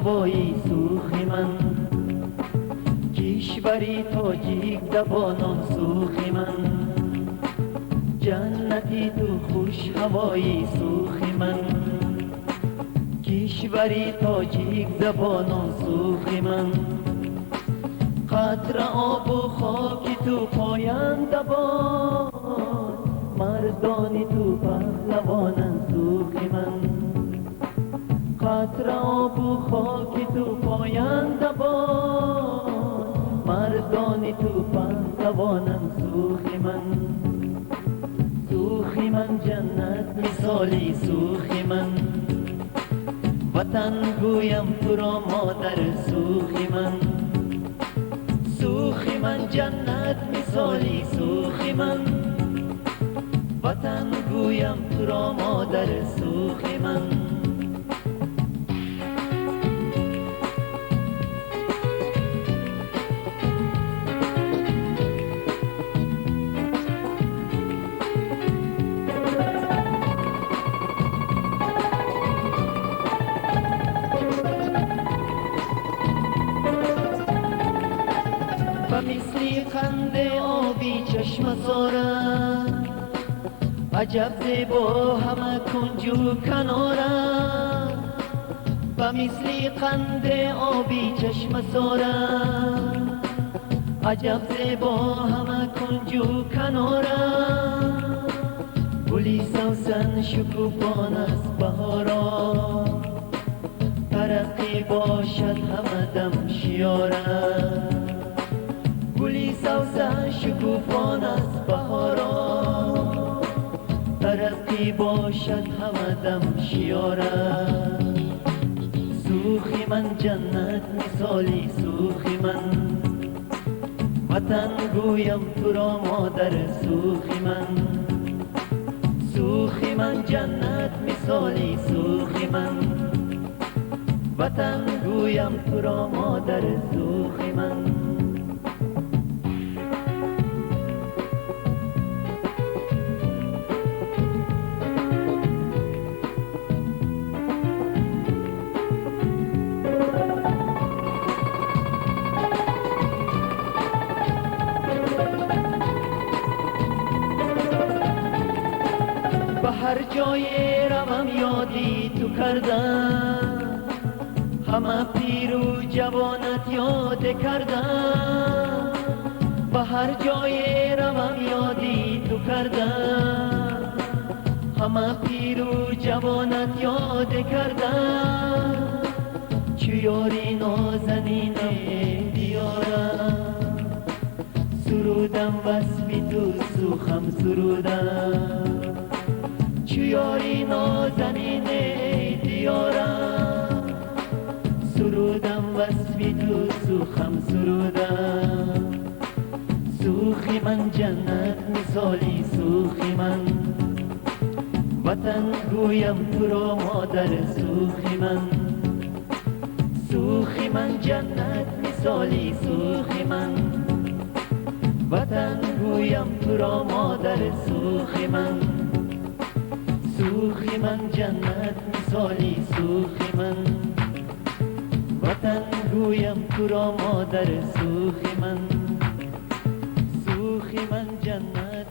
هوایی سوخ من، کشوری تاجیک زبانان سوخ من، جنتی تو خوش هوایی سوخ من، کشوری تاجیک زبانان سوخ من، قطره آب و خاک تو پاینده باد، مردانی تو پهلوانان سوخ من، قطره آب و خاک تو پاینده باد، مردانی تو پهلوانان سوخ من، سوخ من جنت مثالی سوخ من، وطن گویم تو را مادر سوخ من، سوخ من جنت مثالی سوخ من، وطن گویم تو را مادر سوخ من. و مثل خنده آبی چشم سارم، عجب زیبا همه کنج و کنارم، و مثل خنده آبی چشم سارم، عجب زیبا همه کنج و کنارم، گلی سوسن شکوفان است بهارا، ترقی باشد همه دم شیارم، گلی سوسن شکوفان است بهارا، ترقی باشد همه دم شیارم، سوخ من جنت مثالی سوخ من، وطن گویم تو را مادر سوخ من، سوخ من جنت مثالی سوخ من، وطن گویم تو را مادر سوخ من. به هر جای روم یادی تو کردم، همه پیر و جوانت یاد کردم، به هر جای روم یادی تو کردم، همه پیر و جوانت یاد کردم، چو یاری نازنین دیارم، سرودم وصفی تو سوخم سرودم، چو یاری نازنین دیارم، سرودم وصفی تو سوخم سرودم، سوخی من جنت مثالی سوخی من، وطن گویم تو را مادر سوخی من، سوخی من جنت مثالی سوخی من، وطن گویم تو را مادر سوخی من، سوخی من جنت مثالی سوخی من، وطن گویم تو را مادر سوخی من، سوخی من جنت